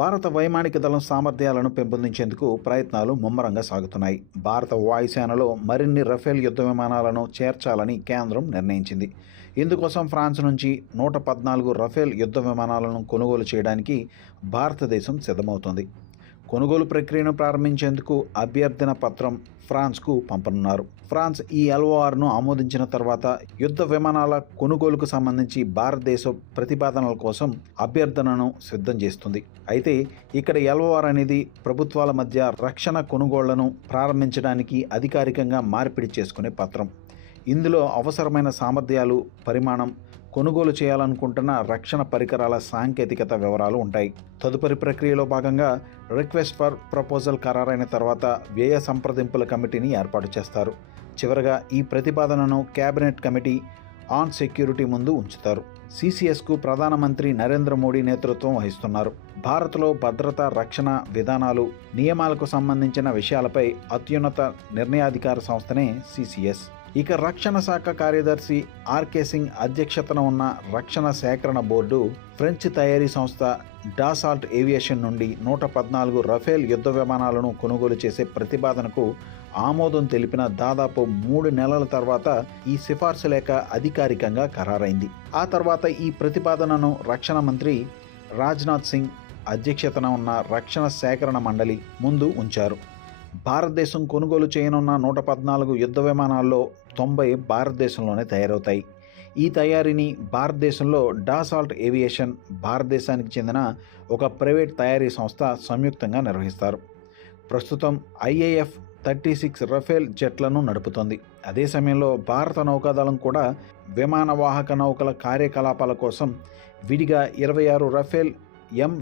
భారత వైమానిక దళం సామర్థ్యాలను పెంపొందించేందుకు ప్రయత్నాలు ముమ్మరంగా సాగుతున్నాయి. భారత వాయుసేనలో మరిన్ని రఫేల్ యుద్ధ విమానాలను చేర్చాలని కేంద్రం నిర్ణయించింది. ఇందుకోసం ఫ్రాన్స్ నుంచి 114 రఫేల్ యుద్ధ విమానాలను కొనుగోలు చేయడానికి భారతదేశం సిద్ధమవుతోంది. కొనుగోలు ప్రక్రియను ప్రారంభించేందుకు అభ్యర్థన పత్రం ఫ్రాన్స్కు పంపనున్నారు. ఫ్రాన్స్ ఈ ఎల్ఓఆర్ను ఆమోదించిన తర్వాత యుద్ధ విమానాల కొనుగోలుకు సంబంధించి భారతదేశ ప్రతిపాదనల కోసం అభ్యర్థనను సిద్ధం చేస్తుంది. అయితే ఇక్కడ ఎల్ఓఆర్ అనేది ప్రభుత్వాల మధ్య రక్షణ కొనుగోళ్లను ప్రారంభించడానికి అధికారికంగా మార్పిడి చేసుకునే పత్రం. ఇందులో అవసరమైన సామర్థ్యాలు, పరిమాణం, కొనుగోలు చేయాలనుకుంటున్న రక్షణ పరికరాల సాంకేతికత వివరాలు ఉంటాయి. తదుపరి ప్రక్రియలో భాగంగా రిక్వెస్ట్ ఫర్ ప్రపోజల్ ఖరారైన తర్వాత వ్యయ సంప్రదింపుల కమిటీని ఏర్పాటు చేస్తారు. చివరగా ఈ ప్రతిపాదనను కేబినెట్ కమిటీ ఆన్ సెక్యూరిటీ ముందు ఉంచుతారు. సిసిఎస్కు ప్రధానమంత్రి నరేంద్ర మోడీ నేతృత్వం వహిస్తున్నారు. భారత్లో భద్రత, రక్షణ విధానాలు, నియమాలకు సంబంధించిన విషయాలపై అత్యున్నత నిర్ణయాధికార సంస్థనే సిసిఎస్. ఇక రక్షణ శాఖ కార్యదర్శి ఆర్కే సింగ్ అధ్యక్షతన ఉన్న రక్షణ సేకరణ బోర్డు ఫ్రెంచ్ తయారీ సంస్థ డాసాల్ట్ ఏవియేషన్ నుండి 114 రఫేల్ యుద్ధ విమానాలను కొనుగోలు చేసే ప్రతిపాదనకు ఆమోదం తెలిపిన దాదాపు 3 నెలల తర్వాత ఈ సిఫార్సు లేఖ అధికారికంగా ఖరారైంది. ఆ తర్వాత ఈ ప్రతిపాదనను రక్షణ మంత్రి రాజ్నాథ్ సింగ్ అధ్యక్షతన ఉన్న రక్షణ సేకరణ మండలి ముందు ఉంచారు. భారతదేశం కొనుగోలు చేయనున్న 114 యుద్ధ విమానాల్లో 90 భారతదేశంలోనే తయారవుతాయి. ఈ తయారీని భారతదేశంలో డాసాల్ట్ ఏవియేషన్, భారతదేశానికి చెందిన ఒక ప్రైవేట్ తయారీ సంస్థ సంయుక్తంగా నిర్వహిస్తారు. ప్రస్తుతం IAF 36 రఫేల్ జెట్లను నడుపుతోంది. అదే సమయంలో భారత నౌకాదళం కూడా విమాన వాహక నౌకల కార్యకలాపాల కోసం విడిగా 26 రఫేల్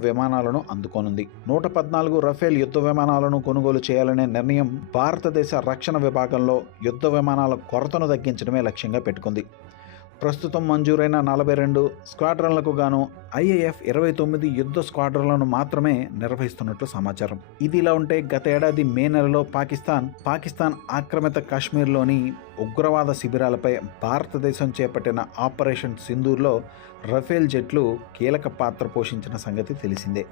విమానాలను అందుకోనుంది. 114 రఫేల్ యుద్ధ విమానాలను కొనుగోలు చేయాలనే నిర్ణయం భారతదేశ రక్షణ విభాగంలో యుద్ధ విమానాల కొరతను తగ్గించడమే లక్ష్యంగా పెట్టుకుంది. ప్రస్తుతం మంజూరైన 42 స్క్వాడ్రన్లకు గాను IAF 29 యుద్ధ స్క్వాడ్రన్లను మాత్రమే నిర్వహిస్తున్నట్లు సమాచారం. ఇది ఇలా ఉంటే గత ఏడాది మే నెలలో పాకిస్తాన్ ఆక్రమిత కాశ్మీర్లోని ఉగ్రవాద శిబిరాలపై భారతదేశం చేపట్టిన ఆపరేషన్ సింధూర్లో రఫేల్ జెట్లు కీలక పాత్ర పోషించిన సంగతి తెలిసిందే.